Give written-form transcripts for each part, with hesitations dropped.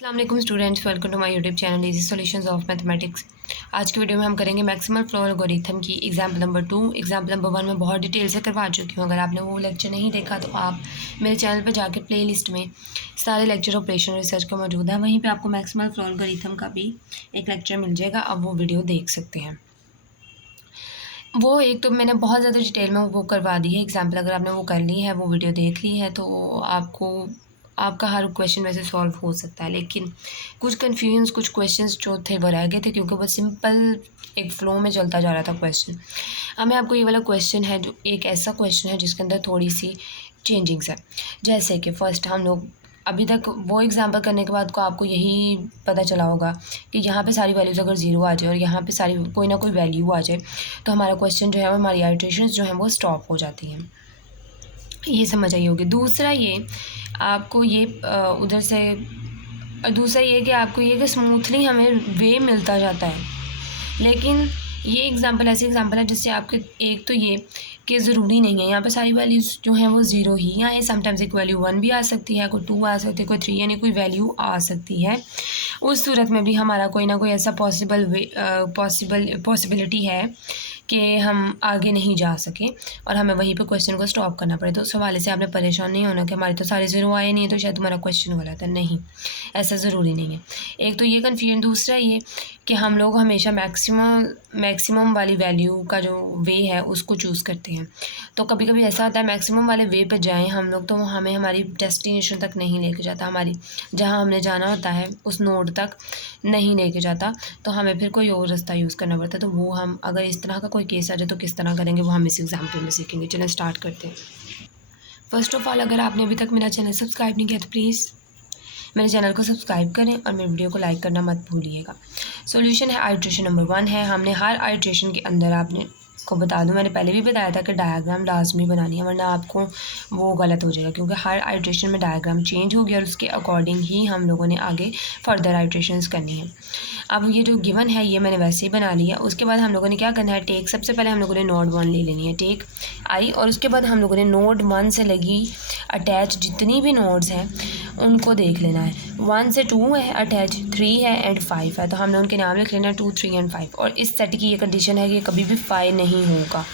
अस्सलाम students, welcome to my YouTube channel easy solutions of mathematics. आज की video में हम करेंगे मैक्सिमल फ्लो एल्गोरिथम की एग्जाम्पल नंबर 2। एग्जाम्पल नंबर 1 में बहुत डिटेल से करवा चुकी हूँ। अगर आपने वो लेक्चर नहीं देखा तो आप मेरे चैनल पर जाके प्लेलिस्ट में सारे लेक्चर ऑपरेशन रिसर्च का मौजूद है, वहीं पर आपको मैक्सिमल फ्लो एल्गोरिथम का भी एक लेक्चर मिल जाएगा। अब वो वीडियो देख सकते हैं। वो एक तो मैंने बहुत ज़्यादा डिटेल में वो करवा दी है एग्जाम्पल। अगर आपने वो कर ली है, वो वीडियो देख ली है, तो आपका हर क्वेश्चन वैसे सॉल्व हो सकता है। लेकिन कुछ कुछ क्वेश्चंस जो थे वो रह गए थे, क्योंकि वो सिंपल एक फ़्लो में चलता जा रहा था क्वेश्चन। अब मैं आपको ये वाला क्वेश्चन है जो एक ऐसा क्वेश्चन है जिसके अंदर थोड़ी सी चेंजिंग्स है। जैसे कि फ़र्स्ट हम लोग अभी तक वो एग्जाम्पल करने के बाद को आपको यही पता चला होगा कि यहाँ पे सारी वैल्यूज़ अगर ज़ीरो आ जाए और यहाँ पे सारी कोई ना कोई वैल्यू आ जाए तो हमारा क्वेश्चन जो है, हमारी आइट्रेशंस जो हैं वो स्टॉप हो जाती हैं। ये समझ आई होगी। दूसरा ये आपको ये उधर से दूसरा ये कि आपको ये कि स्मूथली हमें वे मिलता जाता है। लेकिन ये एग्जांपल ऐसी एग्जांपल है जिससे आपके एक तो ये कि ज़रूरी नहीं है यहाँ पे सारी वैल्यूज़ जो हैं वो ज़ीरो ही आए। समटाइम्स एक वैल्यू 1 भी आ सकती है, कोई 2 आ सकती है, कोई 3, यानी कोई वैल्यू आ सकती है। उस सूरत में भी हमारा कोई ना कोई ऐसा पॉसिबिलिटी है कि हम आगे नहीं जा सकें और हमें वहीं पे क्वेश्चन को स्टॉप करना पड़े। तो उस हवाले से आपने परेशान नहीं होना कि हमारे तो सारे ज़ीरो आए नहीं है तो शायद तुम्हारा क्वेश्चन गलत है। नहीं, ऐसा ज़रूरी नहीं है। एक तो ये कन्फ्यूजन। दूसरा ये कि हम लोग हमेशा मैक्सिमम वाली वैल्यू का जो वे है उसको चूज़ करते हैं। तो कभी कभी ऐसा होता है मैक्सिमम वाले वे पर जाएँ हम लोग तो हमें हमारी डेस्टिनेशन तक नहीं लेके जाता, हमारी जहाँ हमने जाना होता है उस नोड तक नहीं लेके जाता, तो हमें फिर कोई और रास्ता यूज़ करना पड़ता है। तो वो हम अगर इस तरह का कोई केस आ जाए तो किस तरह करेंगे वो हम इस एग्जाम्पल में सीखेंगे। चलें स्टार्ट करते हैं। फ़र्स्ट ऑफ़ ऑल, अगर आपने अभी तक मेरा चैनल सब्सक्राइब नहीं किया तो प्लीज़ मेरे चैनल को सब्सक्राइब करें और मेरे वीडियो को लाइक करना मत भूलिएगा। सॉल्यूशन है आइट्रेशन नंबर 1 है। हमने हर आइट्रेशन के अंदर आपने को बता दूं, मैंने पहले भी बताया था कि डायग्राम लाजमी बनानी है, वरना आपको वो गलत हो जाएगा, क्योंकि हर आइट्रेशन में डायग्राम चेंज होगी और उसके अकॉर्डिंग ही हम लोगों ने आगे फर्दर आइट्रेशंस करनी है। अब ये जो गिवन है ये मैंने वैसे ही बना लिया। उसके बाद हम लोगों ने क्या करना है, टेक सबसे पहले हम लोगों ने नोड 1 ले लेनी है, टेक आई, और उसके बाद हम लोगों ने नोड 1 से लगी अटैच जितनी भी नोड्स हैं उनको देख लेना है। 1 से 2 है अटैच, 3 है एंड 5 है, तो हमने उनके नाम लिख लेना 2, 3 एंड 5। और इस सेट की ये कंडीशन है कि कभी भी 5 नहीं होगा,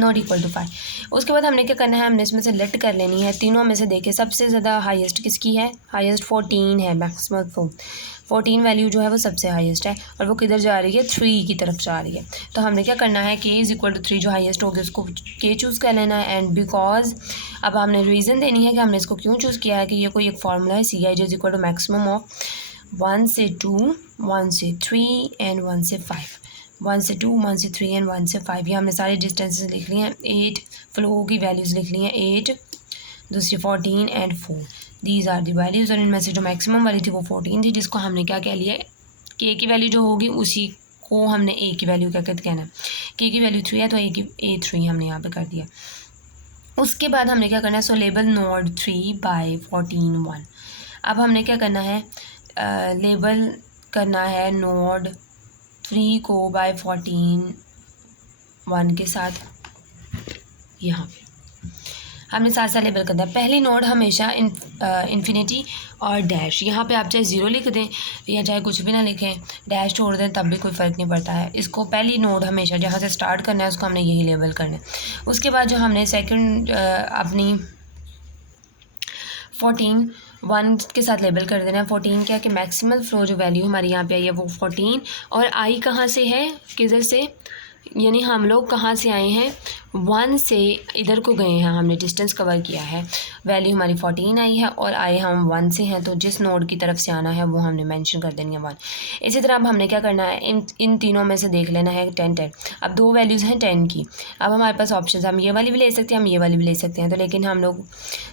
नॉट इक्वल टू 5। उसके बाद हमने क्या करना है, हमने इसमें से लेट कर लेनी है। तीनों में से देखें सबसे ज़्यादा हाईएस्ट किसकी है, हाईएस्ट 14 है। मैक्सिमम 14 वैल्यू जो है वो सबसे हाईएस्ट है और वो किधर जा रही है, 3 की तरफ जा रही है। तो हमने क्या करना है, k इज़ इक्वल टू 3 जो हाईएस्ट होगी उसको k चूज़ कर लेना है। एंड बिकॉज अब हमने रीज़न देनी है कि हमने इसको क्यों चूज़ किया है, कि ये कोई एक फार्मूला है, C I is equal to maximum of 1 से 2, 1 से 3 एंड 1 से 5। 1 से 2, 1 से 3 एंड 1 से 5। ये हमने सारी डिस्टेंसेस लिख ली हैं। 8 फ्लो की वैल्यूज़ लिख ली हैं, 8, दूसरी 14 and 4। These are the values. और इनमें से जो मैक्सिमम वाली थी वो 14 थी, जिसको हमने क्या कह लिया, के की वैल्यू जो होगी उसी को हमने ए की वैल्यू क्या कहना है, के की वैल्यू 3 है तो ए 3 हमने यहाँ पे कर दिया। उसके बाद हमने क्या करना है, सो लेबल नोड 3 बाई 14 1। अब हमने क्या करना है, लेबल करना है नोड 3 को बाई 14 1 के साथ। यहाँ पे हमने साथ साथ लेबल करना है। पहली नोड हमेशा इन्फिनिटी और डैश, यहाँ पे आप चाहे ज़ीरो लिख दें या चाहे कुछ भी ना लिखें, डैश छोड़ दें तब भी कोई फ़र्क नहीं पड़ता है। इसको पहली नोड हमेशा जहाँ से स्टार्ट करना है उसको हमने यही लेबल करना है। उसके बाद जो हमने सेकंड अपनी 14 1 के साथ लेबल कर देना है। 14 क्या कि मैक्सिमल फ्लो जो वैल्यू हमारी यहाँ पे आई है वो 14, और आई कहाँ से है, किधर से, यानी हम लोग कहाँ से आए हैं, 1 से इधर को गए हैं, हमने डिस्टेंस कवर किया है, वैल्यू हमारी 14 आई है और आए हम 1 से हैं, तो जिस नोड की तरफ से आना है वो हमने मेंशन कर देनी है 1। इसी तरह अब हमने क्या करना है, इन तीनों में से देख लेना है 10 10। अब दो वैल्यूज़ हैं 10 की। अब हमारे पास ऑप्शन, हम ये वाली भी ले सकते हैं, हम ये वाली भी ले सकते हैं, तो लेकिन हम लोग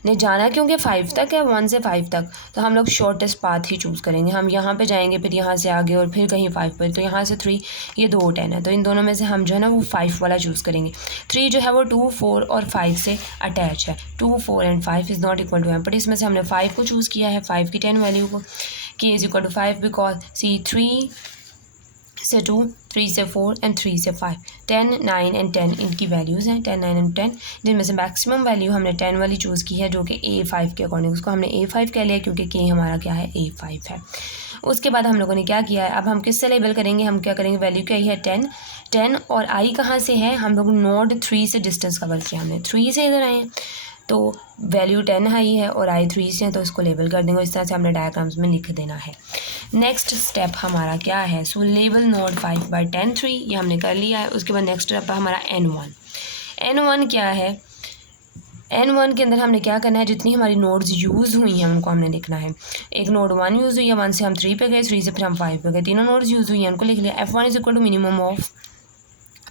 ने जाना क्योंकि 5 तक है, 1 से 5 तक, तो हम लोग शॉर्टेस्ट पाथ ही चूज़ करेंगे। हम यहाँ पर जाएँगे, फिर यहाँ से आगे और फिर कहीं 5 पर, तो यहाँ से 3, ये 2 10 है, तो इन दोनों में से हम जो है ना वो 5 वाला चूज़ करेंगे। 3 जो है वो 2 4 और 5 से अटैच है, 2 4 and 5 is not equal to m, but इसमें से हमने 5 को चूज़ किया है, 5 की 10 वैल्यू को, k is equal to 5 because C 3 से 2, 3 से 4 एंड 3 से 5। 10, 9 एंड 10 इनकी वैल्यूज़ हैं, 10, 9 एंड 10, जिनमें से मैक्सिमम वैल्यू हमने 10 वाली चूज़ की है जो कि A5 के अकॉर्डिंग, उसको हमने A5 कह लिया क्योंकि K हमारा क्या है, A5 है। उसके बाद हम लोगों ने क्या किया है, अब हम किससे लेबल करेंगे, हम क्या करेंगे, वैल्यू क्या है 10, 10 और I कहाँ से है, हम लोग नोड 3 से डिस्टेंस कवर किया हमने, 3 से इधर आए हैं तो वैल्यू 10 आई है और I 3 से है तो इसको लेबल कर देंगे। इस तरह से हमने डायग्राम्स में लिख देना है। नेक्स्ट स्टेप हमारा क्या है, सो लेबल नोड 5 बाई 10 3, ये हमने कर लिया है। उसके बाद नेक्स्ट स्टेप है हमारा N1। N1 क्या है, N1 के अंदर हमने क्या करना है, जितनी हमारी नोड्स यूज़ हुई हैं उनको हमने लिखना है। एक नोड 1 यूज़ हुई है, 1 से हम 3 पे गए, 3 से फिर हम 5 पे गए, तीनों नोड्स यूज़ हुई हैं उनको लिख लिया। F1 is equal to minimum of,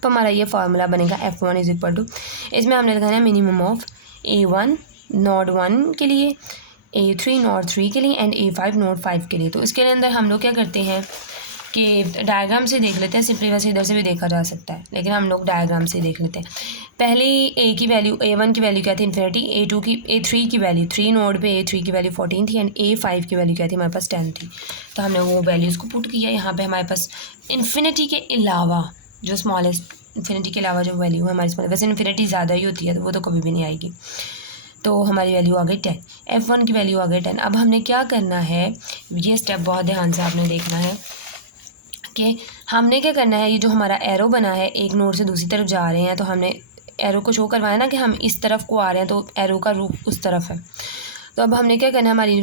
तो हमारा ये फार्मूला बनेगा F1 इज इक्वल टू, इसमें हमने लिखा है मिनिमम ऑफ A1 नोड 1 के लिए, A3 नोड 3 के लिए एंड A5 नोड 5 के लिए। तो इसके अंदर हम लोग क्या करते हैं कि डायग्राम से देख लेते हैं, सिंपली वैसे इधर से भी देखा जा सकता है लेकिन हम लोग डायग्राम से देख लेते हैं। पहले A की वैल्यू, A1 की वैल्यू क्या थी इन्फिनिटी, A3 की वैल्यू 3 नोड पे A3 की वैल्यू 14 थी एंड A5 की वैल्यू क्या थी हमारे पास 10 थी। तो हमने वो वैल्यूज़ को पुट किया। यहाँ पे हमारे पास इन्फिनिटी के अलावा जो स्मॉलेस्ट, इन्फिनिटी के अलावा जो वैल्यू है हमारी स्मॉल, वैसे इन्फिनिटी ज़्यादा ही होती है तो वो तो कभी भी नहीं आएगी, तो हमारी वैल्यू आ गई 10, F1 की वैल्यू आ गई 10। अब हमने क्या करना है, ये स्टेप बहुत ध्यान से आपने देखना है कि हमने क्या करना है, ये जो हमारा एरो बना है एक नोड से दूसरी तरफ जा रहे हैं तो हमने एरो को शो करवाया ना कि हम इस तरफ को आ रहे हैं तो एरो का रूप उस तरफ है। तो अब हमने क्या करना है, हमारी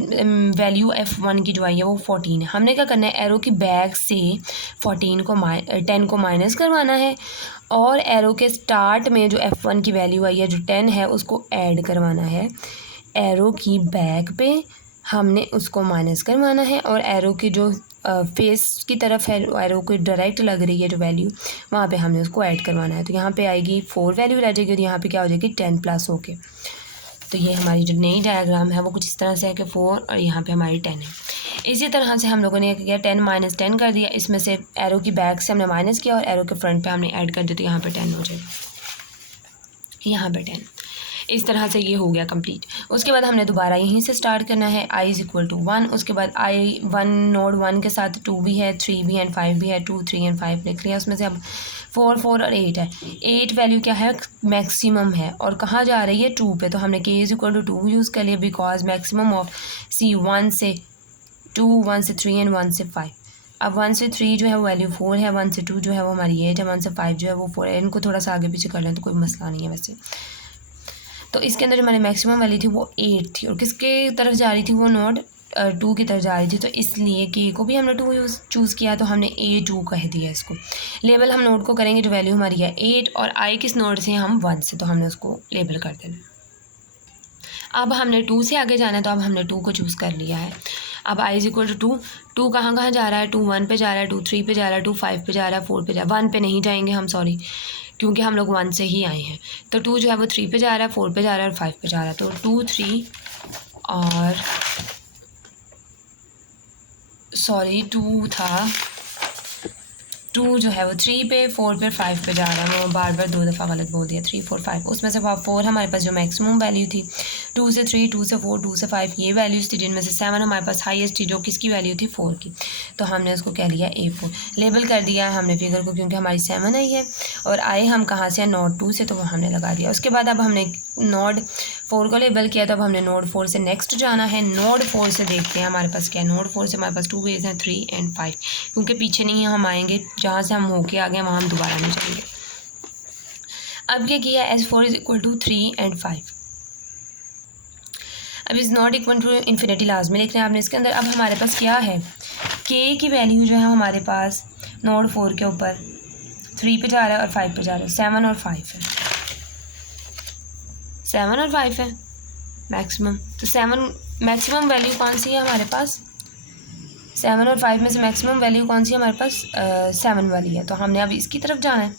वैल्यू F1 की जो आई है वो 14 है। हमने क्या करना है, एरो की बैक से 10 को माइनस करवाना है और एरो के स्टार्ट में जो F1 की वैल्यू आई है जो 10 है उसको ऐड करवाना है। एरो की बैक पे हमने उसको माइनस करवाना है और एरो की जो फेस की तरफ है, एरो को डायरेक्ट लग रही है जो वैल्यू, वहाँ पे हमने उसको ऐड करवाना है। तो यहाँ पे आएगी 4 वैल्यू रह जाएगी और यहाँ पे क्या हो जाएगी 10 प्लस होके। तो ये हमारी जो नई डायग्राम है वो कुछ इस तरह से है कि 4 और यहाँ पे हमारी 10 है। इसी तरह से हम लोगों ने क्या किया, 10 माइनस 10 कर दिया, इसमें से एरो की बैक से हमने माइनस किया और एरो के फ्रंट पे हमने ऐड कर दिया तो यहाँ पे 10 हो जाएगा, यहाँ पे 10। इस तरह से ये हो गया कंप्लीट। उसके बाद हमने दोबारा यहीं से स्टार्ट करना है, I इज़ इक्वल टू 1। उसके बाद I1 नोड 1 के साथ 2 भी है, 3 भी एंड 5 भी है, 2, 3 एंड 5 लिख लिया। उसमें से अब 4, 4 और 8 है। 8 वैल्यू क्या है, मैक्सिमम है और कहाँ जा रही है 2 पे, तो हमने K is equal to 2 use कर लिया बिकॉज मैक्सिमम ऑफ C 1 से 2, 1 से 3 एंड 1 से 5। अब 1 से 3 जो है वो वैल्यू 4 है, 1 से 2 जो है वो हमारी 8 है, 1 से 5 जो है वो 4 है। इनको थोड़ा सा आगे पीछे कर लें तो कोई मसला नहीं है वैसे। तो इसके अंदर जो हमारी मैक्सिमम वैल्यू थी वो 8 थी और किसके तरफ जा रही थी, वो नोड 2 की तरफ जा रही थी। तो इसलिए K को भी हमने 2 चूज़ किया तो हमने A2 कह दिया इसको। लेबल हम नोड को करेंगे जो वैल्यू हमारी है 8 और I किस नोड से, हम 1 से, तो हमने उसको लेबल कर देना। अब हमने 2 से आगे जाना है तो अब हमने 2 को चूज़ कर लिया है। अब I इज़ इक्वल टू 2, 2 कहाँ कहाँ जा रहा है, 2 1 पे जा रहा है, 2 3 पे जा रहा है, 2 5 पे जा रहा है, 4 पे जा रहा है, 1 पे नहीं जाएंगे हम, सॉरी, क्योंकि हम लोग 1 से ही आए हैं। तो 2 जो है वो 3 पे जा रहा है, 4 पे जा रहा है और 5 पे जा रहा है। तो 2, 3 और सॉरी 2 था, 2 जो है वो 3 पे, 4 पे, 5 पे जा रहा है। वो बार बार 2 दफ़ा गलत बोल दिया, 3 4 5। उसमें से 4 हमारे पास जो मैक्सिमम वैल्यू थी, 2 से 3, 2 से 4, 2 से 5 ये वैल्यूज़ थी, जिनमें से 7 हमारे पास हाईएस्ट थी जो किसकी वैल्यू थी 4 की। तो हमने उसको कह लिया A4, लेबल कर दिया हमने फिगर को क्योंकि हमारी 7 आई है और I हम कहाँ से हैं, नोड 2 से, तो वो हमने लगा दिया। उसके बाद अब हमने नोड 4 को लेबल किया तो अब हमने नोड 4 से नेक्स्ट जाना है। नोड 4 से देखते हैं हमारे पास क्या है। नोड 4 से हमारे पास 2 वेज हैं, 3 एंड 5, क्योंकि पीछे नहीं हम आएंगे, जहाँ से हम होके आ गए वहाँ हम दोबारा नहीं जाएंगे। अब क्या किया, S4 is equal to 3 and 5। अब is not equal to infinity लाजमी लिखना है आपने इसके अंदर। अब हमारे पास क्या है, K की वैल्यू जो है हमारे पास नोड 4 के ऊपर 3 पे जा रहा है और 5 पे जा रहा है, 7 और 5 है, 7 और 5 है मैक्सिमम। तो 7 मैक्सिमम वैल्यू कौन सी है हमारे पास, 7 और 5 में से मैक्सिमम वैल्यू कौन सी है हमारे पास, 7 वाली है। तो हमने अब इसकी तरफ जाना है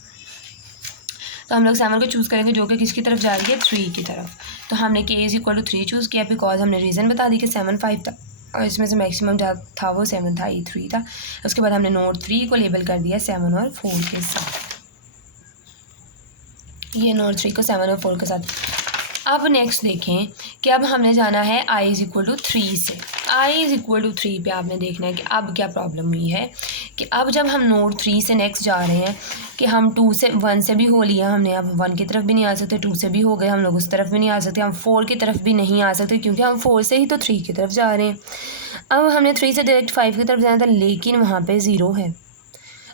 तो हम लोग 7 को चूज़ करेंगे जो कि किसकी तरफ जा रही है, 3 की तरफ। तो हमने K is equal to 3 choose किया बिकॉज हमने रीज़न बता दी कि 7 5 था और इसमें से मैक्सिमम जो था वो 7 था, ये 3 था। उसके बाद हमने नोड 3 को लेबल कर दिया 7 और 4 के साथ, ये नोड 3 को 7 और 4 के साथ। अब नेक्स्ट देखें कि अब हमने जाना है I इज़ इक्वल टू 3 से। i इज़ इक्वल टू 3 पे आपने देखना है कि अब क्या प्रॉब्लम हुई है कि अब जब हम नोड 3 से नेक्स्ट जा रहे हैं कि हम 1 से भी हो लिया हमने, अब 1 की तरफ भी नहीं आ सकते, 2 से भी हो गए, हम लोग उस तरफ भी नहीं आ सकते, हम 4 की तरफ भी नहीं आ सकते क्योंकि हम 4 से ही तो 3 की तरफ जा रहे हैं। अब हमने 3 से डायरेक्ट 5 की तरफ जाना था लेकिन वहाँ पे 0 है।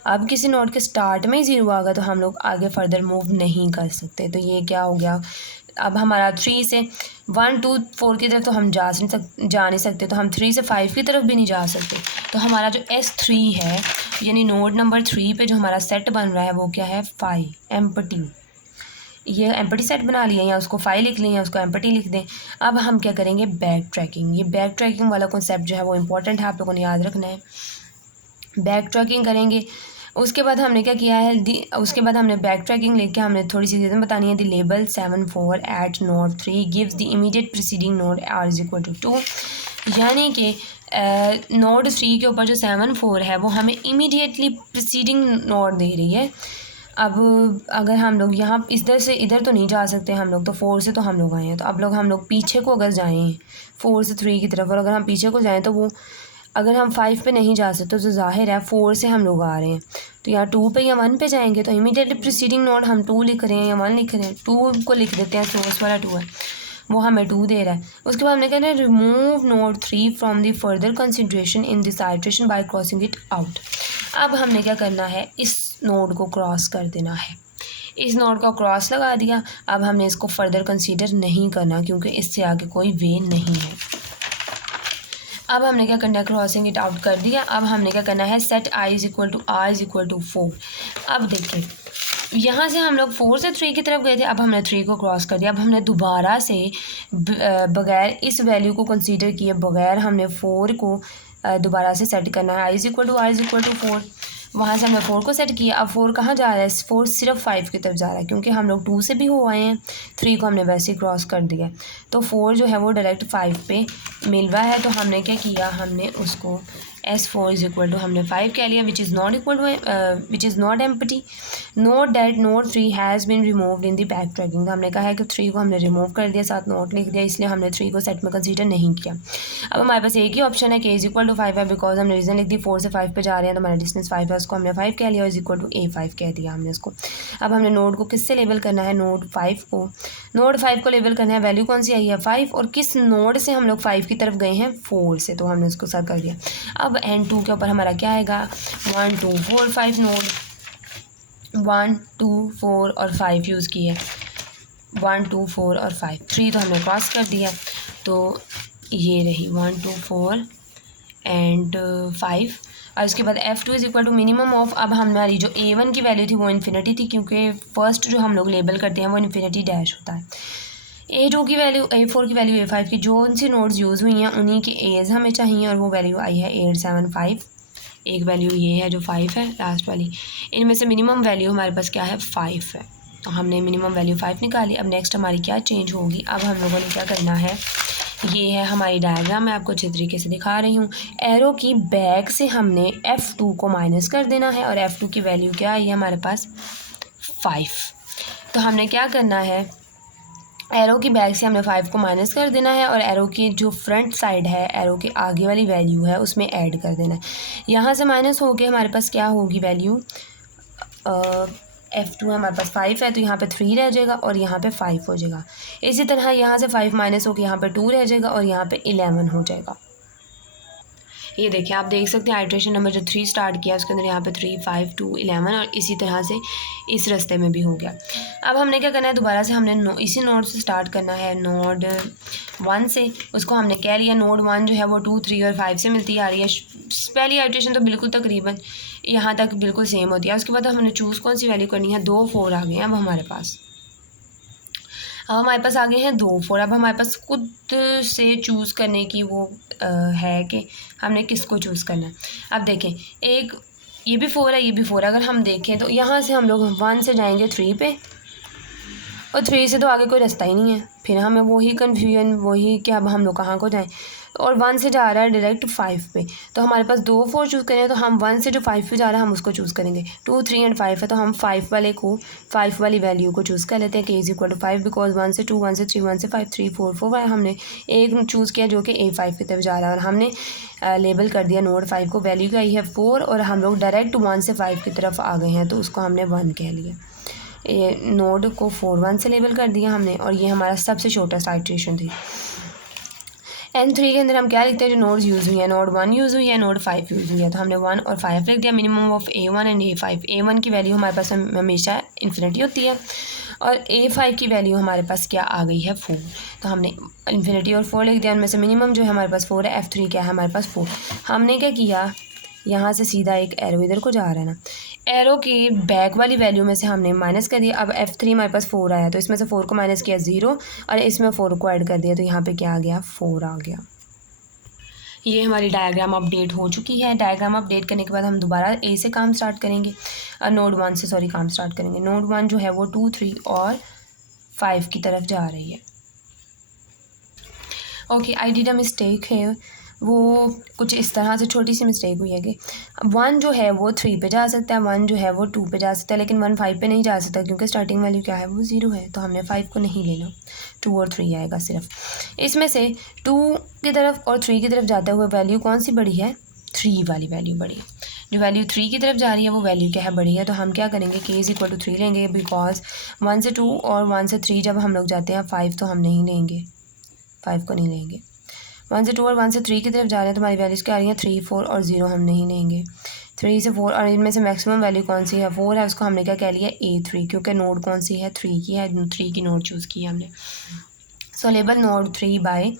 अब किसी नोड के स्टार्ट में ही 0 आ गया तो हम लोग आगे फर्दर मूव नहीं कर सकते। तो ये क्या हो गया, अब हमारा 3 से 1 2 4 की तरफ तो हम जा नहीं सकते, तो हम 3 से 5 की तरफ भी नहीं जा सकते। तो हमारा जो S3 है यानी नोड नंबर 3 पे जो हमारा सेट बन रहा है वो क्या है, 5 एम्प्टी। ये एम्प्टी सेट बना लिया, या उसको 5 लिख लें या उसको एम्प्टी लिख दें। अब हम क्या करेंगे, बैक ट्रैकिंग। ये बैक ट्रैकिंग वाला कॉन्सेप्ट जो है वो इंपॉर्टेंट है, आप लोगों ने याद रखना है। बैक ट्रैकिंग करेंगे, उसके बाद हमने क्या किया है, उसके बाद हमने बैक ट्रैकिंग लेके हमने थोड़ी सी चीज़ें बतानी है। The label 7 4 at node 3 gives the immediate preceding node r is equal to 2, यानी कि नोड 3 के ऊपर जो 7 4 है वो हमें इमीडिएटली प्रीसीडिंग नोड दे रही है। अब अगर हम लोग यहाँ इधर से इधर तो नहीं जा सकते हम लोग, तो 4 से तो हम लोग आए हैं, तो अब लोग हम लोग पीछे को अगर जाएँ 4 से 3 की तरफ, और अगर हम पीछे को जाएँ तो वो अगर हम 5 पे नहीं जा सकते तो ज़ाहिर है 4 से हम लोग आ रहे हैं, तो यहाँ 2 पे या 1 पे जाएंगे, तो इमीडिएटली प्रीसीडिंग नोड हम 2 लिख रहे हैं या 1 लिख रहे हैं, 2 को लिख देते हैं, सोर्स वाला 2 है वो हमें 2 दे रहा है। उसके बाद हमने कहना है remove node 3 from the further consideration in this iteration bye crossing it out. अब हमने क्या करना है, इस नोड को क्रॉस कर देना है। इस नोड का क्रॉस लगा दिया, अब हमने इसको फर्दर कंसीडर नहीं करना क्योंकि इससे आगे कोई वे नहीं है। अब हमने क्या करना है, क्रॉसिंग इट आउट कर दिया। अब हमने क्या करना है, set i is equal to r is equal to 4। अब देखिए यहाँ से हम लोग 4 से 3 की तरफ गए थे, अब हमने 3 को क्रॉस कर दिया। अब हमने दोबारा से बगैर इस वैल्यू को कंसीडर किए बगैर हमने 4 को दोबारा से सेट करना है, i is equal to r is equal to 4। वहाँ से हमने 4 को सेट किया। अब 4 कहाँ जा रहा है, 4 सिर्फ 5 की तरफ जा रहा है क्योंकि हम लोग 2 से भी हो आए हैं, 3 को हमने वैसे ही क्रॉस कर दिया, तो 4 जो है वो डायरेक्ट 5 पे मिल रहा है। तो हमने क्या किया, हमने उसको S4 इज इक्वल टू हमने 5 कह लिया, which is not equal to which is not empty. Note that node 3 has been removed in the backtracking. हमने कहा है कि 3 को हमने रिमूव कर दिया, साथ नोट लिख दिया, इसलिए हमने 3 को सेट में कंसीडर नहीं किया। अब हमारे पास एक ही ऑप्शन है कि इज इक्वल टू 5 है, बिकॉज हमने रीज़न लिख दी 4 से 5 पे जा रहे हैं तो हमारा डिस्टेंस 5 है, उसको हमने 5 कह लिया, इज इक्वल टू A5 कह दिया हमने उसको। अब हमने नोड को किससे लेबल करना है, नोड 5 को। नोड 5 को लेबल करना है, वैल्यू कौन सी आई है 5, और किस नोड से हम लोग 5 की तरफ गए हैं 4 से, तो हमने उसको सर्कल दिया। अब N2 के ऊपर हमारा क्या आएगा, 1 2 4 5 नोड 1 2 4 और 5 यूज़ किए, 1 2 4 और 5, 3 तो हमने क्रॉस कर दिया, तो ये रही 1 2 4 एंड 5। और उसके बाद F2 is equal to minimum of, अब हमारी जो A1 की वैल्यू थी वो इन्फिनिटी थी क्योंकि फर्स्ट जो हम लोग लेबल करते हैं वो इन्फिनिटी डैश होता है। A2 की वैल्यू, A4 की वैल्यू, A5 की जो उनसी नोड्स यूज़ हुई हैं उन्हीं की एज हमें चाहिए, और वो वैल्यू आई है 8 7 5। एक वैल्यू ये है जो 5 है लास्ट वाली, इनमें से मिनिमम वैल्यू हमारे पास क्या है 5 है, तो हमने मिनिमम वैल्यू 5 निकाली। अब नेक्स्ट हमारी क्या चेंज होगी, अब हम लोगों ने क्या करना है, ये है हमारी डायग्राम, मैं आपको अच्छे तरीके से दिखा रही हूँ। एरो की बैक से हमने F2 को माइनस कर देना है, और F2 की वैल्यू क्या आई है हमारे पास 5। तो हमने क्या करना है, एरो की बैक से हमने 5 को माइनस कर देना है, और एरो की जो फ्रंट साइड है, एरो के आगे वाली वैल्यू है उसमें ऐड कर देना है। यहाँ से माइनस हो के हमारे पास क्या होगी वैल्यू, F2 हमारे पास 5 है तो यहाँ पे 3 रह जाएगा और यहाँ पे 5 हो जाएगा। इसी तरह यहाँ से 5 माइनस होकर यहाँ पे 2 रह जाएगा और यहाँ पे 11 हो जाएगा। ये देखिए आप देख सकते हैं आइट्रेशन नंबर जो 3 स्टार्ट किया उसके अंदर यहाँ पे 3 5 2 11 और इसी तरह से इस रास्ते में भी हो गया। अब हमने क्या करना है, दोबारा से हमने इसी नोड से स्टार्ट करना है, नोड 1 से। उसको हमने कह लिया नोड 1 जो है वो 2 3 और 5 से मिलती आ रही है। पहली आइट्रेशन तो बिल्कुल तकरीबन यहाँ तक बिल्कुल सेम होती है। उसके बाद हमने चूज़ कौन सी वैल्यू करनी है, 2 4 आ गए हैं अब हमारे पास। अब हमारे पास आगे हैं 2 4। अब हमारे पास खुद से चूज़ करने की वो है कि हमने किसको चूज़ करना है। अब देखें, एक ये भी 4 है, ये भी 4 है। अगर हम देखें तो यहाँ से हम लोग 1 से जाएंगे 3 पे, और 3 से तो आगे कोई रास्ता ही नहीं है। फिर हमें वही कन्फ्यूजन, वही कि अब हम लोग कहाँ को जाएं। और 1 से जा रहा है डायरेक्ट 5 पे, तो हमारे पास 2 4 चूज़ करें तो हम 1 से जो 5 पे जा रहा है हम उसको चूज़ करेंगे। 2 3 एंड 5 है तो हम 5 वाले को 5 वाली वैल्यू को चूज़ कर लेते हैं k = 5 बिकॉज 1 से 2 1 से 3 1 से 5 3 4 4 5 हमने एक चूज़ किया जो कि A5 की तरफ जा रहा है और हमने लेबल कर दिया नोड 5 को। वैल्यू क्या आई है 4 और हम लोग डायरेक्ट 1 से 5 की तरफ आ गए हैं तो उसको हमने 1 कह लिया। नोड को 4 1 से लेबल कर दिया हमने और ये हमारा सबसे शॉर्टेस्ट आइट्रेशन थी। N3 के अंदर हम क्या लिखते हैं जो नोड्स यूज़ हुई है, नोड 1 यूज़ हुई है, नोड 5 यूज़ हुई है, तो हमने 1 और 5 लिख दिया। Minimum of A1 and A5, A1 की वैल्यू हमारे पास हमेशा इन्फिनिटी होती है और A5 की वैल्यू हमारे पास क्या आ गई है 4, तो हमने इन्फिनिटी और 4 लिख दिया। उनमें से मिनिमम जो है हमारे पास 4 है, F3 क्या है हमारे पास 4। हमने क्या किया, यहाँ से सीधा एक एरो इधर को जा रहा है ना, एरो की बैक वाली वैल्यू में से हमने माइनस कर दिया। अब F3 हमारे पास 4 आया तो इसमें से 4 को माइनस किया 0 और इसमें 4 को ऐड कर दिया तो यहाँ पे क्या आ गया 4 आ गया। ये हमारी डायग्राम अपडेट हो चुकी है। डायग्राम अपडेट करने के बाद हम दोबारा A से काम स्टार्ट करेंगे, नोड 1 से काम स्टार्ट करेंगे। नोड 1 जो है वो 2 3 और 5 की तरफ जा रही है। Okay, I did a mistake है, वो कुछ इस तरह से छोटी सी मिस्टेक हुई है कि 1 जो है वो 3 पे जा सकता है, 1 जो है वो 2 पे जा सकता है, लेकिन 1 5 पे नहीं जा सकता क्योंकि स्टार्टिंग वैल्यू क्या है वो 0 है, तो हमने 5 को नहीं लेना, 2 और 3 आएगा सिर्फ। इसमें से 2 की तरफ और 3 की तरफ जाते हुए वैल्यू कौन सी बड़ी है, 3 वाली वैल्यू बड़ी है। जो वैल्यू 3 की तरफ जा रही है वो वैल्यू क्या है बड़ी है, तो हम क्या करेंगे k = 3 लेंगे बिकॉज 1 से 2 और 1 से 3 जब हम लोग जाते हैं 5 तो हम नहीं लेंगे, 5 को नहीं लेंगे। 1 से 2 और 1 से 3 की तरफ जा रहे हैं तो हमारी वैल्यूज़ क्या आ रही हैं 3 4 और 0 हम नहीं लेंगे। 3 से 4 और इनमें से मैक्सिमम वैल्यू कौन सी है 4 है, उसको हमने क्या कह लिया A3 क्योंकि नोड कौन सी है 3 की है, 3 की नोड चूज़ की है हमने। सो लेबल नोड 3 बाय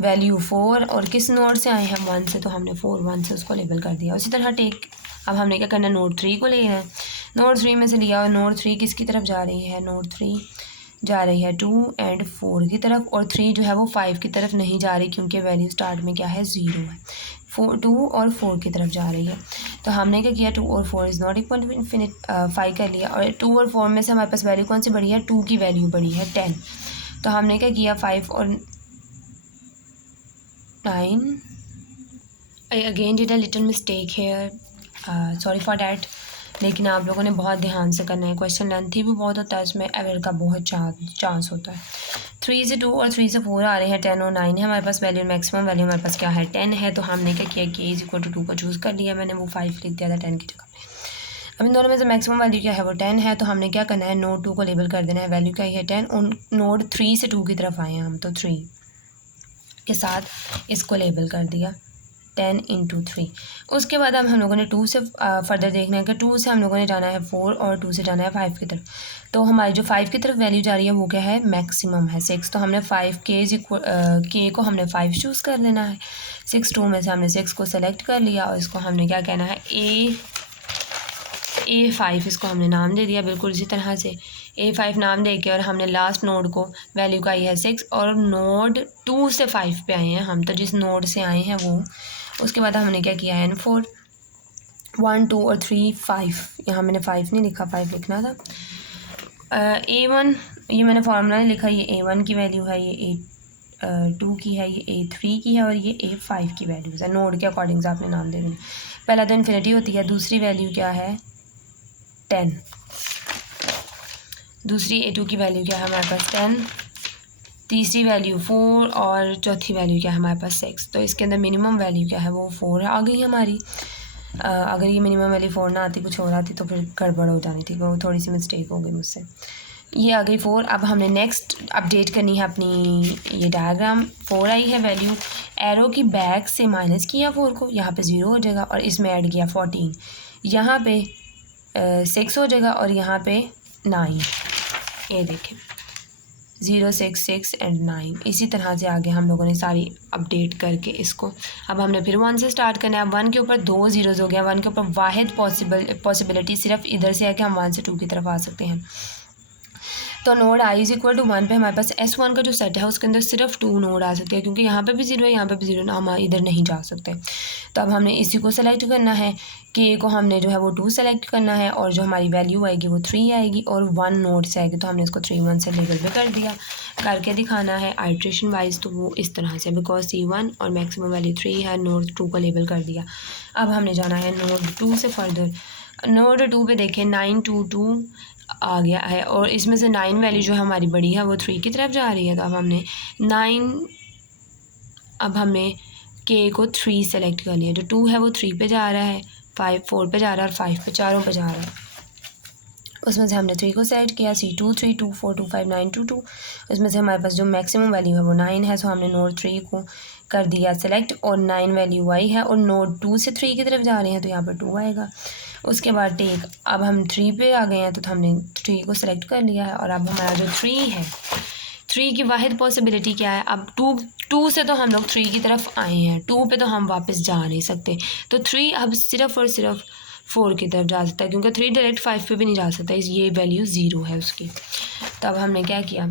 वैल्यू 4 और किस नोड से आए हैं 1 से, तो हमने 4 1 से उसको लेबल कर दिया। उसी तरह टेक अब हमने क्या करना है नोड 3 को लेना है, नोड 3 में से लिया और नोड 3 किसकी तरफ जा रही है, नोड 3 जा रही है 2 एंड 4 की तरफ और 3 जो है वो 5 की तरफ नहीं जा रही क्योंकि वैल्यू स्टार्ट में क्या है 0 है। 2 और 4 की तरफ जा रही है तो हमने क्या किया 2 और 4 is not equal to infinite 5 कर लिया और 2 और 4 में से हमारे पास वैल्यू कौन सी बड़ी है 2 की वैल्यू बड़ी है 10, तो हमने क्या किया 5 और 9। I again did a little mistake here, sorry for that, लेकिन आप लोगों ने बहुत ध्यान से करना है, क्वेश्चन लेंथी भी बहुत होता है, इसमें एरर का बहुत चांस होता है। 3 से 2 और 3 से 4 आ रहे हैं, 10 और 9 है हमारे पास वैल्यू, मैक्सिमम वैल्यू हमारे पास क्या है 10 है, तो हमने क्या किया k = 2 को चूज़ कर लिया, मैंने वो 5 लिख दिया था 10 की जगह पे। अब इन दोनों में से मैक्सिमम वैल्यू क्या है वो 10 है, तो हमने क्या करना है नोड 2 को लेबल कर देना है, वैल्यू क्या है 10 और नोड 3 से 2 की तरफ आए हैं हम, तो 3 के साथ इसको लेबल कर दिया 10 × 3। उसके बाद अब हम लोगों ने 2 से फर्दर देखना है कि 2 से हम लोगों ने जाना है 4 और 2 से जाना है 5 की तरफ, तो हमारी जो 5 की तरफ वैल्यू जा रही है वो क्या है मैक्सिमम है 6, तो हमने 5 k को हमने 5 चूज़ कर लेना है। 6 2 में से हमने 6 को सेलेक्ट कर लिया और इसको हमने क्या कहना है A5 इसको हमने नाम दे दिया बिल्कुल इसी तरह से A5 नाम दे के, और हमने लास्ट नोड को वैल्यू का आई है 6 और नोड 2 से 5 पे आए हैं हम, तो जिस नोड से आए हैं वो, उसके बाद हमने क्या किया है N4 1 2 और 3 5, यहाँ मैंने 5 नहीं लिखा 5 लिखना था। A1 ये मैंने फार्मूला नहीं लिखा, ये A1 की वैल्यू है, ये A2 की है, ये A3 की है और ये A5 की वैल्यूज़ है, नोड के अकॉर्डिंग से आपने नाम दे देना। पहला तो इन्फिनिटी होती है, दूसरी वैल्यू क्या है 10, दूसरी A2 की वैल्यू क्या है हमारे पास 10, तीसरी वैल्यू 4 और चौथी वैल्यू क्या है हमारे पास 6, तो इसके अंदर मिनिमम वैल्यू क्या है वो 4 आ गई हमारी। अगर ये मिनिमम वैल्यू 4 ना आती कुछ और आती तो फिर गड़बड़ हो जानी थी, वो थोड़ी सी मिस्टेक हो गई मुझसे, ये आ गई 4। अब हमने नेक्स्ट अपडेट करनी है अपनी ये डायग्राम, 4 आई है वैल्यू, एरो की बैक से माइनस किया 4 को, यहाँ पे 0 हो जाएगा और इसमें ऐड किया 14, यहाँ पे 6 हो जाएगा और यहाँ पे 9, ये देखें 0 6 6 एंड 9, इसी तरह से आगे हम लोगों ने सारी अपडेट करके इसको, अब हमने फिर 1 से स्टार्ट करना है। 1 के ऊपर 2 ज़ीरोज़ हो गया, 1 के ऊपर वाहिद पॉसिबिलिटी सिर्फ इधर से है कि हम 1 से 2 की तरफ आ सकते हैं। तो node i is equal to 1 पे हमारे पास S1 का जो सेट है उसके अंदर सिर्फ 2 नोड आ सकते हैं, क्योंकि यहाँ पे भी 0 है, यहाँ पे भी 0 ना, हम इधर नहीं जा सकते। तो अब हमने इसी को सेलेक्ट करना है, k को हमने जो है वो 2 सेलेक्ट करना है, और जो हमारी वैल्यू आएगी वो 3 आएगी, और 1 नोड से आएगी, तो हमने इसको 3 1 से लेबल पे कर दिया। करके दिखाना है आइट्रेशन वाइज, तो वो इस तरह से, बिकॉज C1 और मैक्सिमम वैल्यू 3 है, नोड 2 को लेबल कर दिया। अब हमने जाना है नोड 2 से फर्दर। नोड 2 पे देखें 9 2 2 आ गया है, और इसमें से 9 वैल्यू जो हमारी बड़ी है वो 3 की तरफ जा रही है। तो अब हमने 9, अब हमने k को 3 सेलेक्ट कर लिया, जो 2 है वो 3 पे जा रहा है, 5 4 पे जा रहा है, और 5 पे, चारों पे जा रहा है। उसमें से हमने 3 को सेलेक्ट किया, C2 3 2 4 2 5 9 2 2। उसमें से हमारे पास जो मैक्सिमम वैल्यू है वो 9 है, सो हमने नोड 3 को कर दिया सेलेक्ट, और 9 वैल्यू आई है, और नोड 2 से 3 की तरफ जा रहे हैं, तो यहाँ पर 2 आएगा। उसके बाद टेक, अब हम 3 पे आ गए हैं, तो हमने 3 को सेलेक्ट कर लिया है, और अब हमारा जो 3 है, 3 की वाहिद पॉसिबिलिटी क्या है, अब 2 से तो हम लोग 3 की तरफ आए हैं, 2 पे तो हम वापस जा नहीं सकते, तो 3 अब सिर्फ और सिर्फ 4 की तरफ जा सकता है, क्योंकि 3 डायरेक्ट 5 पे भी नहीं जा सकता, ये वैल्यू 0 है उसकी। तो अब हमने क्या किया,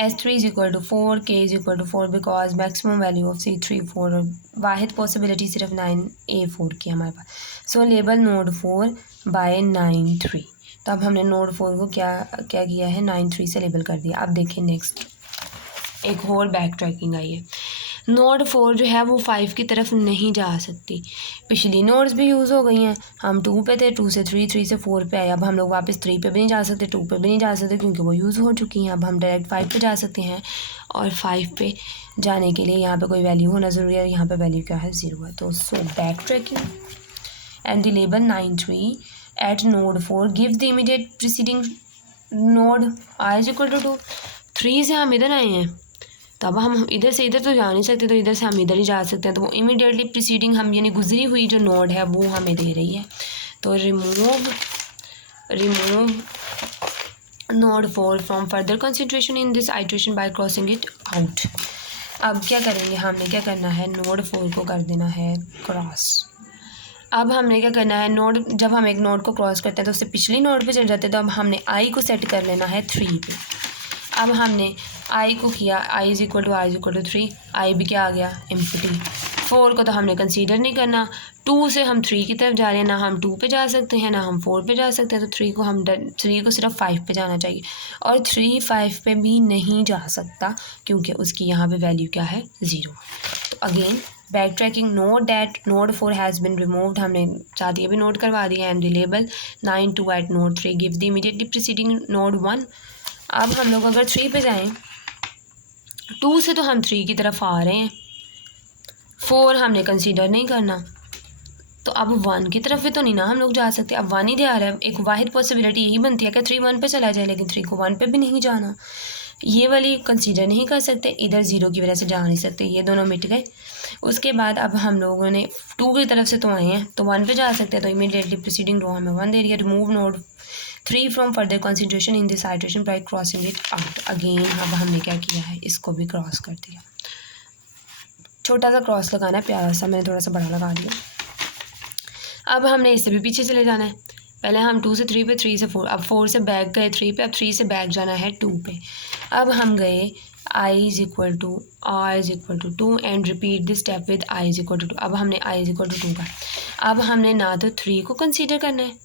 S3 is equal to 4, k is equal to 4, because maximum value of C3 4, और वाहिद पॉसिबिलिटी सिर्फ 9A4 की हमारे पास। So label node 4 by 9 3। तो अब हमने नोड 4 को क्या किया है, 9 3 से लेबल कर दिया। अब देखिए नेक्स्ट एक और बैक ट्रैकिंग आई है। नोड 4 जो है वो 5 की तरफ नहीं जा सकती, पिछली नोड्स भी यूज़ हो गई हैं, हम 2 पे थे, 2 से 3 3 से 4 पे आए, अब हम लोग वापस 3 पे भी नहीं जा सकते, 2 पे भी नहीं जा सकते, क्योंकि वो यूज़ हो चुकी हैं। अब हम डायरेक्ट 5 पे जा सकते हैं, और 5 पे जाने के लिए यहाँ पे कोई वैल्यू होना ज़रूरी है, यहाँ पे वैल्यू क्या है, 0 है। तो so back tracking and the label 9 3 at node 4 give the immediate preceding node i is equal to 2। 3 से हम इधर आए हैं, तो अब हम इधर से इधर तो जा नहीं सकते, तो इधर से हम इधर ही जा सकते हैं, तो वो इमीडिएटली प्रीसीडिंग हम यानी गुजरी हुई जो नोड है वो हमें दे रही है। तो remove node 4 from further consideration in this iteration bye crossing it out. अब क्या करेंगे, हमने क्या करना है, नोड 4 को कर देना है क्रॉस। अब हमने क्या करना है, नोड, जब हम एक नोड को क्रॉस करते हैं तो उससे पिछली नोड पे चले जाते हैं, तो अब हमने i को सेट कर लेना है 3 पे। अब हमने i को किया, i is equal to 3, i भी क्या आ गया, एम्प्टी। 4 को तो हमने कंसीडर नहीं करना, 2 से हम 3 की तरफ जा रहे हैं, ना हम 2 पे जा सकते हैं, ना हम 4 पे जा सकते हैं, तो 3 को सिर्फ 5 पे जाना चाहिए, और 3 5 पे भी नहीं जा सकता, क्योंकि उसकी यहाँ पे वैल्यू क्या है, 0। तो again back tracking, note that node 4 has been removed, हमने साथ ये भी नोट करवा दिया, and the label 9 2 eight node 3 give the immediately preceding node 1। अब हम लोग अगर 3 पे जाएं, 2 से तो हम 3 की तरफ आ रहे हैं, 4 हमने कंसीडर नहीं करना, तो अब 1 की तरफ भी तो नहीं ना हम लोग जा सकते, अब 1 ही दे आ रहा है। एक वाहिद पॉसिबिलिटी यही बनती है कि 3 1 पे चला जाए, लेकिन 3 को 1 पे भी नहीं जाना, ये वाली कंसीडर नहीं कर सकते, इधर 0 की वजह से जा नहीं सकते, ये दोनों मिट गए। उसके बाद अब हम लोगों ने 2 की तरफ से तो आए हैं, तो 1 पे जा सकते हैं, तो इमीडिएटली प्रीसीडिंग रो हमें 1 दे रही है। Remove node 3 from further consideration in this iteration bye crossing it out. Again अब हमने क्या किया है, इसको भी क्रॉस कर दिया, छोटा सा क्रॉस लगाना है, प्यारा सा, मैंने थोड़ा सा बड़ा लगा दिया। अब हमने इससे भी पीछे चले जाना है, पहले हम 2 से 3 पे, 3 से 4, अब 4 से बैक गए 3 पे, अब 3 से बैक जाना है 2 पे। अब हम गए i is equal to r is equal to 2 and repeat this step with i is equal to 2। अब हमने i इज इक्वल टू 2 का, अब हमने ना तो 3 को कंसीडर करना है,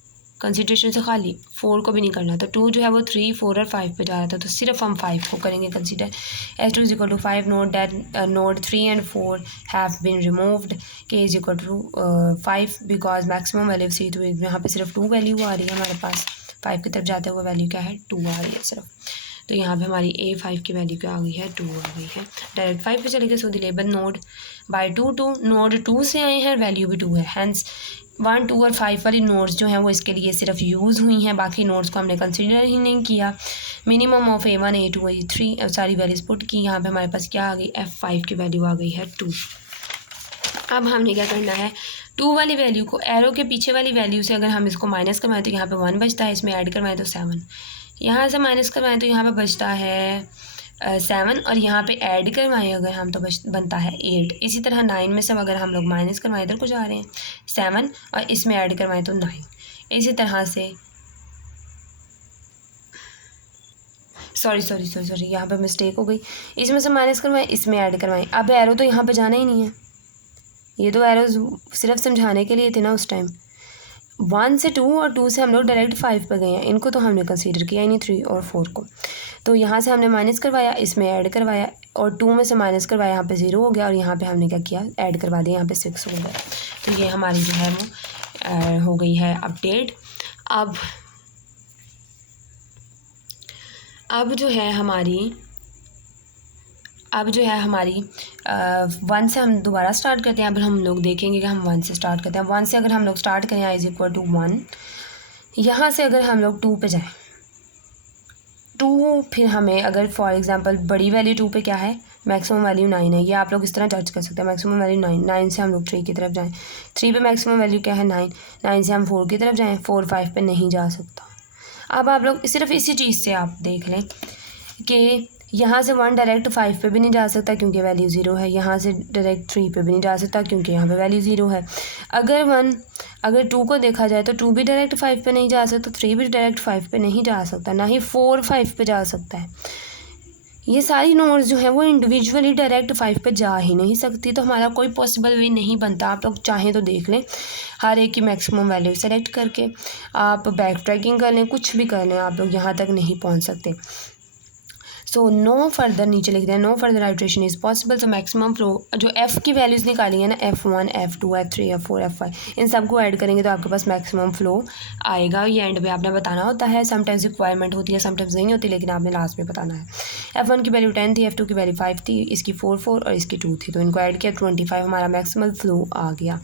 कंसिडरेशन से खाली 4 को भी नहीं करना, तो 2 जो है वो 3 4 और 5 पे जा रहा था, तो सिर्फ हम 5 को करेंगे consider. S2 is equal to 5 note that node 3 and 4 have been removed, k is equal to 5 because maximum value C2, यहाँ पे सिर्फ 2 वैल्यू आ रही है हमारे पास, 5 की तरफ जाते हुए वैल्यू क्या है, 2 आ रही है सिर्फ, तो यहाँ पे हमारी A5 की वैल्यू क्या आ गई है, 2 आ गई है। डायरेक्ट 5 पे चले गए, so the label node by 2 2, node 2 से आए हैं, वैल्यू भी 2 है, हैंस 1 2 और 5 वाली नोड्स जो हैं वो इसके लिए सिर्फ यूज़ हुई हैं, बाकी नोड्स को हमने कंसिडर ही नहीं किया। Minimum of A1 A2 A3 सारी वैल्यूज पुट की, यहाँ पे हमारे पास क्या आ गई, F5 की वैल्यू आ गई है 2। अब हमने क्या करना है, 2 वाली वैल्यू को एरो के पीछे वाली वैल्यू से अगर हम इसको माइनस करवाएं तो यहाँ पे 1 बचता है, इसमें ऐड करवाएं तो 7, यहाँ से माइनस करवाएं तो यहाँ पे बचता है 7, और यहाँ पे ऐड करवाएं अगर हम तो बनता है 8। इसी तरह 9 में से अगर हम लोग माइनस करवाएं, इधर को जा रहे हैं 7, और इसमें ऐड करवाएं तो 9। इसी तरह से सॉरी यहाँ पे मिस्टेक हो गई। इसमें से माइनस करवाएं, इसमें ऐड करवाएं। अब एरो तो यहाँ पे जाना ही नहीं है, ये तो एरो सिर्फ समझाने के लिए थे ना उस टाइम। 1 से 2 और 2 से हम लोग डायरेक्ट 5 पे गए हैं, इनको तो हमने कंसीडर किया ही नहीं 3 और 4 को। तो यहाँ से हमने माइनस करवाया, इसमें ऐड करवाया, और 2 में से माइनस करवाया, यहाँ पे 0 हो गया, और यहाँ पे हमने क्या किया, ऐड करवा दिया, यहाँ पे 6 हो गया। तो ये हमारी जो है वो हो गई है अपडेट। अब जो है हमारी 1 से हम दोबारा स्टार्ट करते हैं। अब हम लोग देखेंगे कि हम 1 से स्टार्ट करते हैं। 1 से अगर हम लोग स्टार्ट करें, i = 1, यहाँ से अगर हम लोग 2 पे जाएं, 2 फिर हमें अगर फॉर एग्जांपल बड़ी वैल्यू 2 पे क्या है, मैक्सिमम वैल्यू 9 है, ये आप लोग इस तरह जज कर सकते हैं। मैक्सिमम वैल्यू 9 से हम लोग 3 की तरफ जाएं, 3 पे मैक्सिमम वैल्यू क्या है, 9 से हम 4 की तरफ जाएं, 4 5 पे नहीं जा सकता। अब आप लोग सिर्फ इसी चीज़ से आप देख लें कि यहाँ से 1 डायरेक्ट 5 पे भी नहीं जा सकता क्योंकि वैल्यू 0 है, यहाँ से डायरेक्ट 3 पे भी नहीं जा सकता क्योंकि यहाँ पे वैल्यू 0 है। अगर 2 को देखा जाए तो 2 भी डायरेक्ट 5 पे नहीं जा सकता, 3 भी डायरेक्ट 5 पे नहीं जा सकता, ना ही 4 5 पे जा सकता है। ये सारी नोड्स जो है वो इंडिविजुअली डायरेक्ट 5 पे जा ही नहीं सकती, तो हमारा कोई पॉसिबल वे नहीं बनता। आप लोग चाहें तो देख लें, हर एक की मैक्सिमम वैल्यू सेलेक्ट करके आप बैक ट्रैकिंग कर लें, कुछ भी कर लें, आप लोग यहाँ तक नहीं पहुँच सकते। सो नो फर्दर, नीचे लिख दें no further iteration is possible. So maximum flow जो f की वैल्यूज़ निकाली है ना, F1 F2 F3 F4 F5, इन सबको ऐड करेंगे तो आपके पास मैक्सिमम फ्लो आएगा। ये एंड में आपने बताना होता है, समटाइम्स रिक्वायरमेंट होती है, समटाइम्स नहीं होती, लेकिन आपने लास्ट में बताना है। F1 की वैल्यू 10 थी, F2 की वैल्यू 5 थी, इसकी 4 और इसकी 2 थी, तो इनको ऐड किया 25 हमारा मैक्सिमम फ्लो आ गया।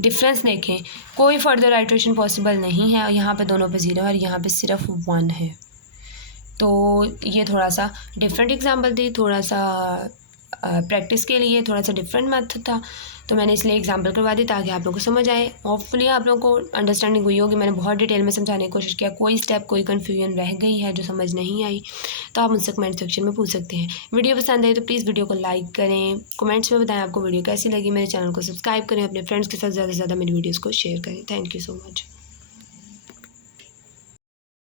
डिफरेंस देखें, कोई फर्दर आइट्रेशन पॉसिबल नहीं है, और यहाँ पर दोनों पे 0 है और यहाँ पर सिर्फ 1 है। तो ये थोड़ा सा डिफरेंट एग्जांपल थी, थोड़ा सा प्रैक्टिस के लिए थोड़ा सा डिफरेंट मेथड था, तो मैंने इसलिए एग्जांपल करवा दी ताकि आप लोगों को समझ आए। होपफुली आप लोगों को अंडरस्टैंडिंग हुई होगी। मैंने बहुत डिटेल में समझाने की कोशिश किया, कोई स्टेप कोई कन्फ्यूजन रह गई है जो समझ नहीं आई तो आप मुझसे कमेंट सेक्शन में पूछ सकते हैं। वीडियो पसंद आई तो प्लीज़ वीडियो को लाइक करें, कमेंट्स में बताएं आपको वीडियो कैसी लगी, मेरे चैनल को सब्सक्राइब करें, अपने फ्रेंड्स के साथ ज़्यादा से ज़्यादा मेरी वीडियोज़ को शेयर करें। Thank you so much.